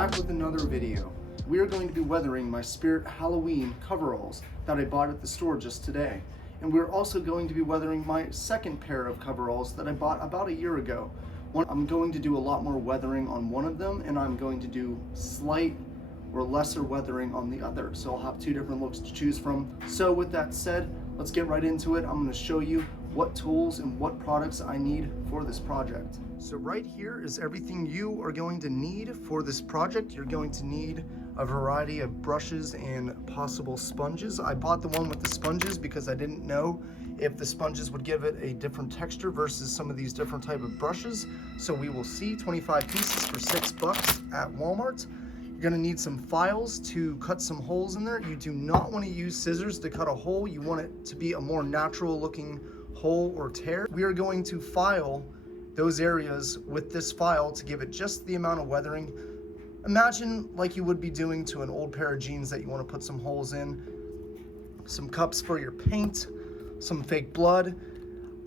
back with another video. We are going to be weathering my Spirit Halloween coveralls that I bought at the store just today. And we're also going to be weathering my second pair of coveralls that I bought about a year ago. I'm going to do a lot more weathering on one of them, and I'm going to do slight or lesser weathering on the other. So I'll have two different looks to choose from. So with that said, let's get right into it. I'm going to show you what tools and what products I need for this project. So right here is everything you are going to need for this project. You're going to need a variety of brushes and possible sponges. I bought the one with the sponges because I didn't know if the sponges would give it a different texture versus some of these different type of brushes. So we will see. 25 pieces for $6 at Walmart. You're gonna need some files to cut some holes in there. You do not want to use scissors to cut a hole. You want it to be a more natural looking hole or tear. We are going to file those areas with this file to give it just the amount of weathering. Imagine like you would be doing to an old pair of jeans that you want to put some holes in. Some cups for your paint, some fake blood.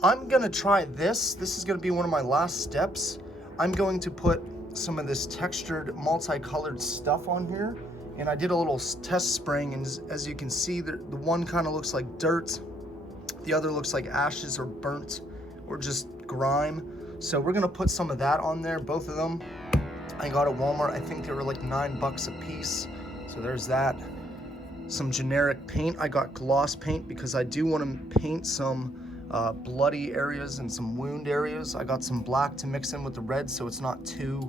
I'm gonna try this. This is gonna be one of my last steps. I'm going to put some of this textured multicolored stuff on here, and I did a little test spraying, and as you can see, the one kind of looks like dirt, the other looks like ashes or burnt or just grime. So we're gonna put some of that on there, both of them. I got at Walmart, I think they were like $9 a piece. So there's that. Some generic paint. I got gloss paint because I do want to paint some bloody areas and some wound areas. I got some black to mix in with the red so it's not too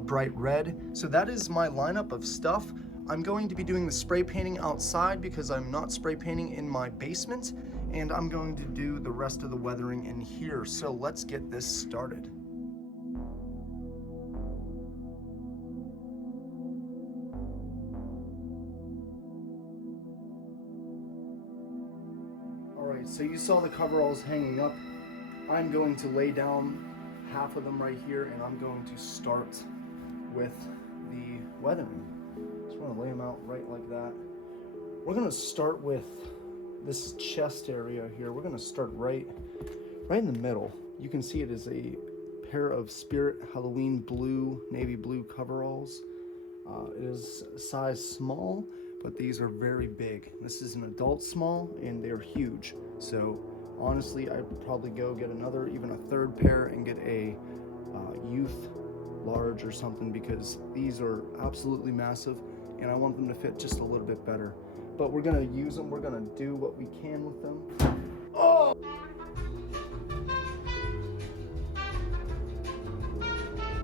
bright red. So that is my lineup of stuff. I'm going to be doing the spray painting outside because I'm not spray painting in my basement, and I'm going to do the rest of the weathering in here. So let's get this started. Alright, so you saw the coveralls hanging up. I'm going to lay down half of them right here, and I'm going to start with the weathering. Just want to lay them out right like that. We're going to start with this chest area here. We're going to start right in the middle. You can see it is a pair of Spirit Halloween blue, navy blue coveralls. It is size small, but these are very big. This is an adult small, and they're huge. So honestly, I'd probably go get another, even a third pair, and get a youth large or something, because these are absolutely massive, and I want them to fit just a little bit better. But we're gonna use them. We're gonna do what we can with them. Oh!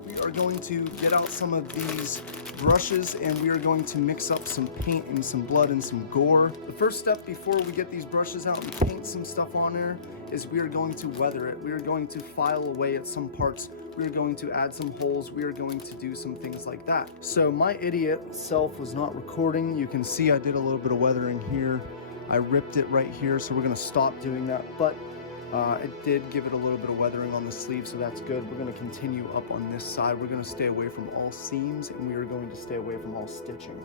We are going to get out some of these brushes, and we are going to mix up some paint and some blood and some gore. The first step before we get these brushes out and paint some stuff on there is we are going to weather it. We are going to file away at some parts. We are going to add some holes. We are going to do some things like that. So my idiot self was not recording. You can see I did a little bit of weathering here. I ripped it right here, so we're gonna stop doing that. But it did give it a little bit of weathering on the sleeve, so that's good. We're going to continue up on this side. We're going to stay away from all seams, and we are going to stay away from all stitching.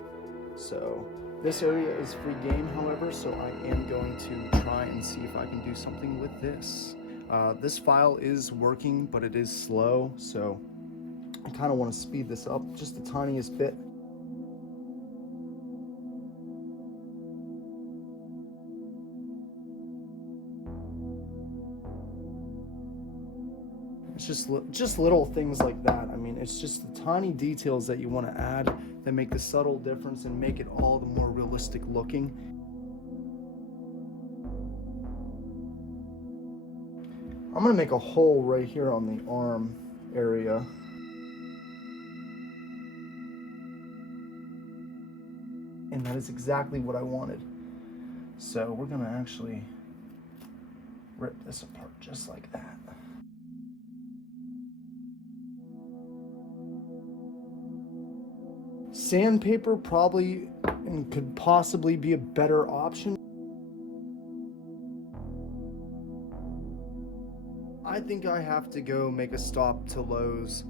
So this area is free game, however, so I am going to try and see if I can do something with this. This file is working, but it is slow, so I kind of want to speed this up just the tiniest bit. It's just little things like that. I mean, it's just the tiny details that you want to add that make the subtle difference and make it all the more realistic looking. I'm going to make a hole right here on the arm area. And that is exactly what I wanted. So we're going to actually rip this apart just like that. Sandpaper probably and could possibly be a better option. I think I have to go make a stop to Lowe's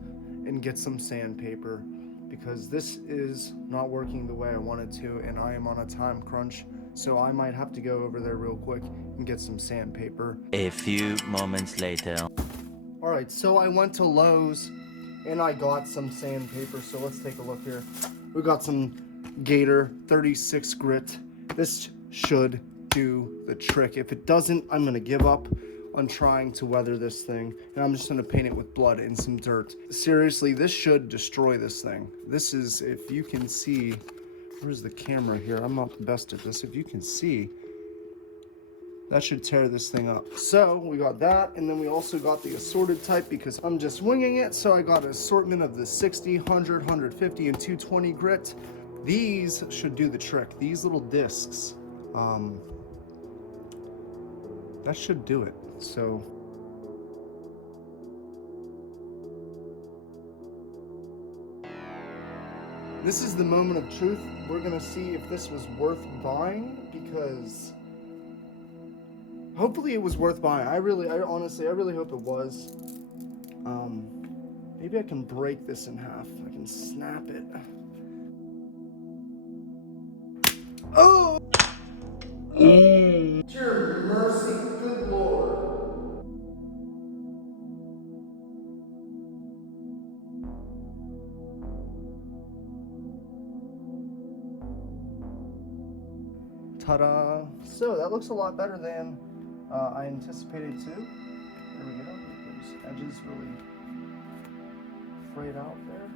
and get some sandpaper, because this is not working the way I wanted to, and I am on a time crunch, so I might have to go over there real quick and get some sandpaper. A few moments later. Alright, so I went to Lowe's And I got some sandpaper, so let's take a look here. We got some Gator 36 grit. This should do the trick. If it doesn't, I'm gonna give up on trying to weather this thing, and I'm just gonna paint it with blood and some dirt. Seriously, this should destroy this thing. This is, if you can see, where's the camera here? I'm not the best at this. If you can see, that should tear this thing up. So we got that, and then we also got the assorted type because I'm just winging it. So I got an assortment of the 60, 100, 150, and 220 grit. These should do the trick. These little discs, that should do it. So this is the moment of truth. We're gonna see if this was worth buying, because hopefully it was worth buying. I honestly hope it was. Maybe I can break this in half. I can snap it. Oh! Your mercy, good Lord. Ta-da! So that looks a lot better than I anticipated too. There we go. Those edges really frayed out there.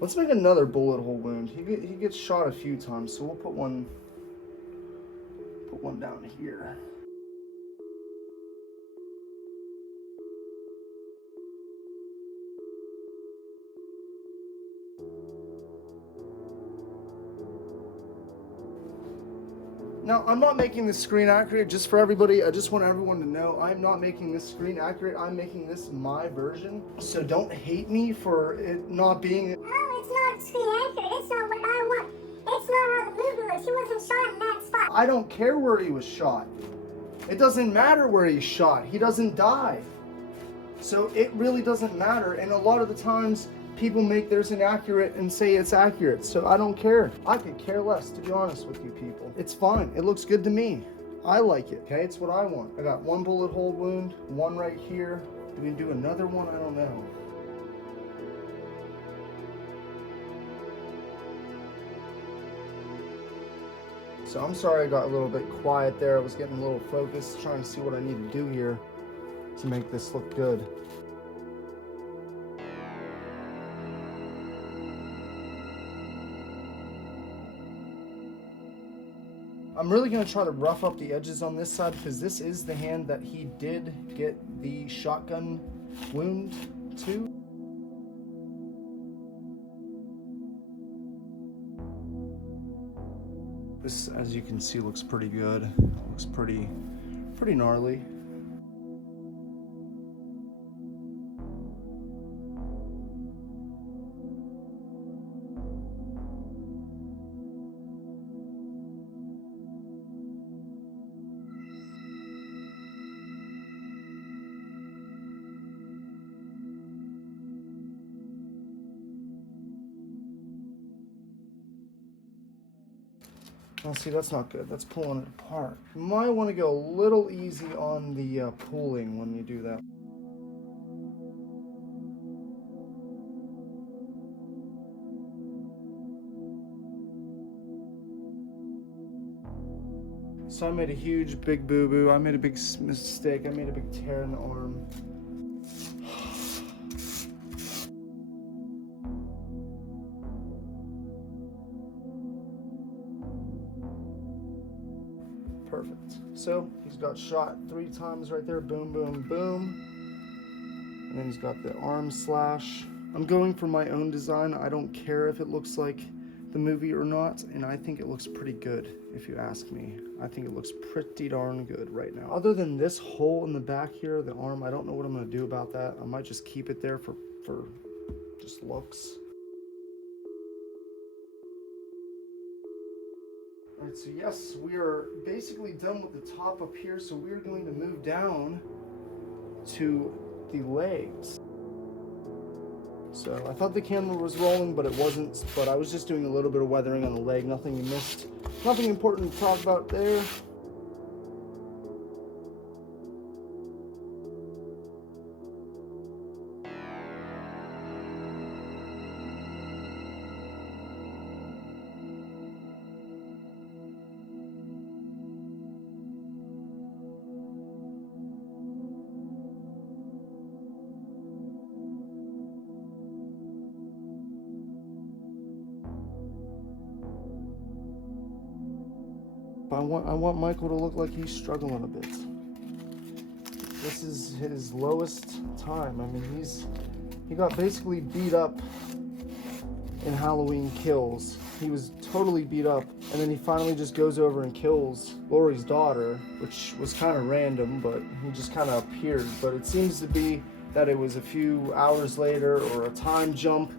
Let's make another bullet hole wound. He gets shot a few times, so we'll put one down here. Now, I'm not making this screen accurate, just for everybody. I just want everyone to know I'm not making this screen accurate. I'm making this my version. So don't hate me for it not being... Oh, it's not screen accurate. It's not what I want. It's not how the movie was. He wasn't shot in that spot. I don't care where he was shot. It doesn't matter where he's shot. He doesn't die. So it really doesn't matter. And a lot of the times, people make theirs inaccurate and say it's accurate. So I don't care. I could care less, to be honest with you people. It's fine. It looks good to me. I like it. Okay, it's what I want. I got one bullet hole wound, one right here. Do we do another one? I don't know. So I'm sorry I got a little bit quiet there. I was getting a little focused, trying to see what I need to do here to make this look good. I'm really going to try to rough up the edges on this side, because this is the hand that he did get the shotgun wound to. This, as you can see, looks pretty good. Looks pretty gnarly. Oh, see, that's not good. That's pulling it apart. You might want to go a little easy on the pooling when you do that. So I made a huge, big boo-boo. I made a big mistake. I made a big tear in the arm. Perfect. So he's got shot 3 times right there. Boom, boom, boom. And then he's got the arm slash. I'm going for my own design. I don't care if it looks like the movie or not, and I think it looks pretty good, if you ask me. I think it looks pretty darn good right now. Other than this hole in the back here, the arm, I don't know what I'm going to do about that. I might just keep it there for just looks. Alright, so yes, we are basically done with the top up here, so we're going to move down to the legs. So I thought the camera was rolling, but it wasn't. But I was just doing a little bit of weathering on the leg. Nothing you missed. Nothing important to talk about there. I want Michael to look like he's struggling a bit. This is his lowest time. I mean, he got basically beat up in Halloween Kills. He was totally beat up, and then he finally just goes over and kills Lori's daughter, which was kind of random, but he just kind of appeared. But it seems to be that it was a few hours later or a time jump.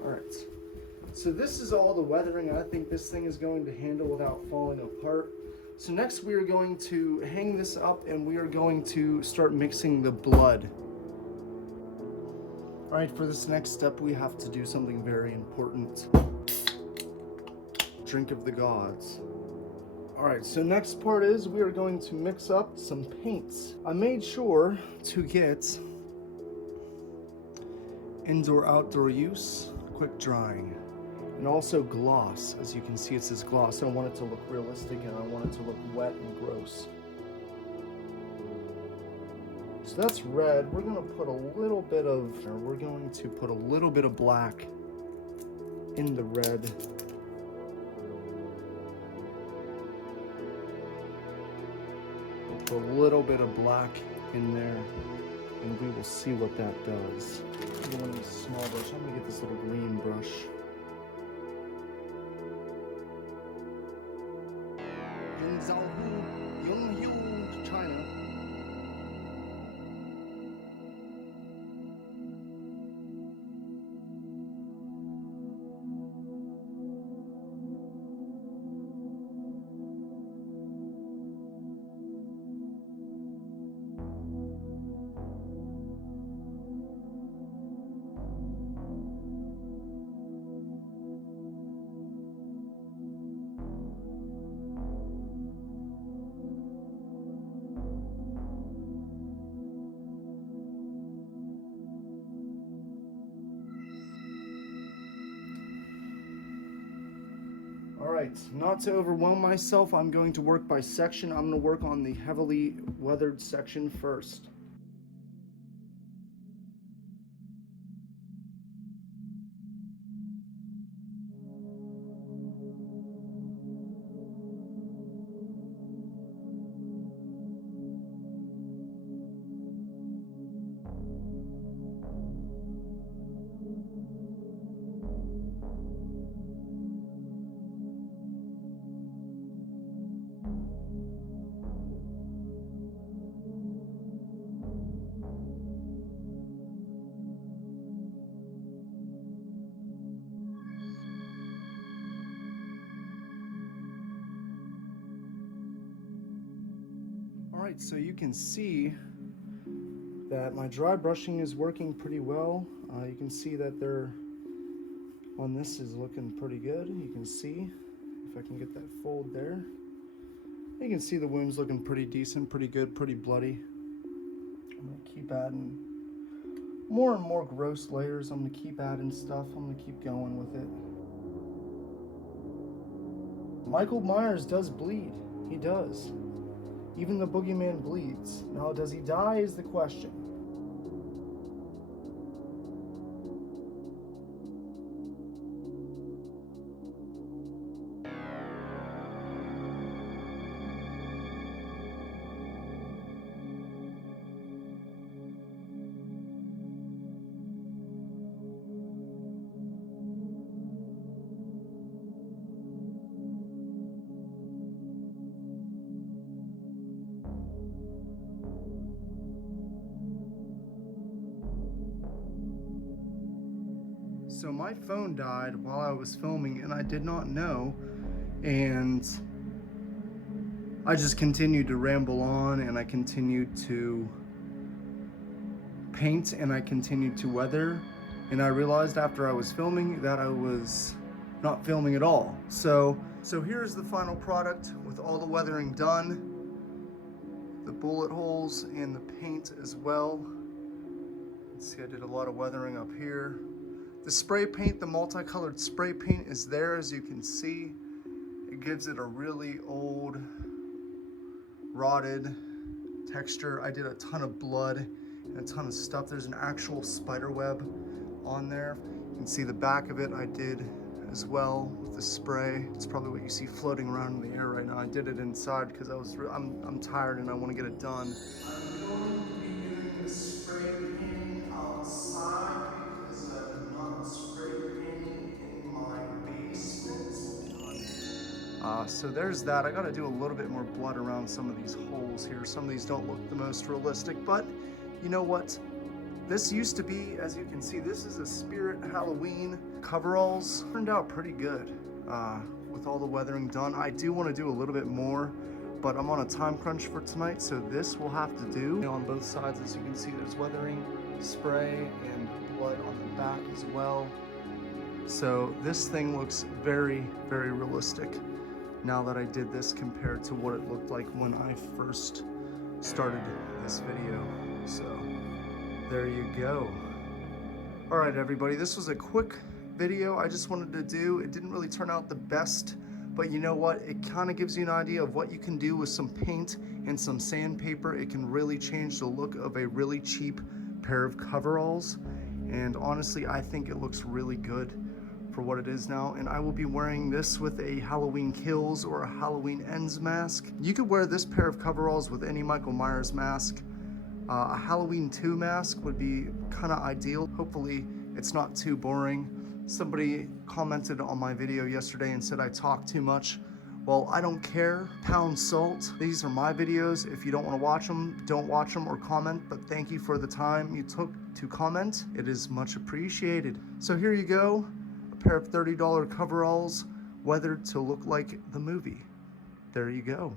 Alright, so this is all the weathering I think this thing is going to handle without falling apart. So next we are going to hang this up and we are going to start mixing the blood. Alright, for this next step we have to do something very important. Drink of the gods. Alright, so next part is we are going to mix up some paints. I made sure to get indoor-outdoor use, quick drying, and also gloss. As you can see, it says gloss. I don't want it to look realistic and I want it to look wet and gross. So that's red. We're gonna put a little bit of black in the red. We'll put a little bit of black in there, and we will see what that does. I'm gonna use a small brush. I'm gonna get this little green brush. China. Alright, not to overwhelm myself, I'm going to work by section. I'm going to work on the heavily weathered section first. Alright, so you can see that my dry brushing is working pretty well. You can see that they're on this is looking pretty good. You can see, if I can get that fold there, you can see the wound's looking pretty decent, pretty good, pretty bloody. I'm going to keep adding more and more gross layers. I'm going to keep adding stuff. I'm going to keep going with it. Michael Myers does bleed. He does. Even the boogeyman bleeds. Now, does he die is the question. So my phone died while I was filming and I did not know, and I just continued to ramble on and I continued to paint and I continued to weather, and I realized after I was filming that I was not filming at all. So here's the final product with all the weathering done, the bullet holes and the paint as well. Let's see, I did a lot of weathering up here. The spray paint, the multicolored spray paint is there, as you can see. It gives it a really old, rotted texture. I did a ton of blood and a ton of stuff. There's an actual spider web on there. You can see the back of it I did as well with the spray. It's probably what you see floating around in the air right now. I did it inside because I'm tired and I want to get it done. I'm going to be doing the spray painting outside because I'm not spray painting in my basement. So there's that. I gotta do a little bit more blood around some of these holes here. Some of these don't look the most realistic, but you know what? This used to be, as you can see, this is a Spirit Halloween coveralls. Turned out pretty good with all the weathering done. I do want to do a little bit more, but I'm on a time crunch for tonight, so this will have to do. On both sides, as you can see, there's weathering spray and blood on the back as well. So this thing looks very, very realistic now that I did this compared to what it looked like when I first started this video. So there you go. All right, everybody, this was a quick video I just wanted to do. It didn't really turn out the best, but you know what? It kind of gives you an idea of what you can do with some paint and some sandpaper. It can really change the look of a really cheap pair of coveralls. And honestly, I think it looks really good for what it is now. And I will be wearing this with a Halloween Kills or a Halloween Ends mask. You could wear this pair of coveralls with any Michael Myers mask. A Halloween 2 mask would be kind of ideal. Hopefully it's not too boring. Somebody commented on my video yesterday and said I talk too much. Well, I don't care. Pound salt. These are my videos. If you don't want to watch them, don't watch them or comment, but thank you for the time you took to comment. It is much appreciated. So here you go, a pair of $30 coveralls weathered to look like the movie. There you go.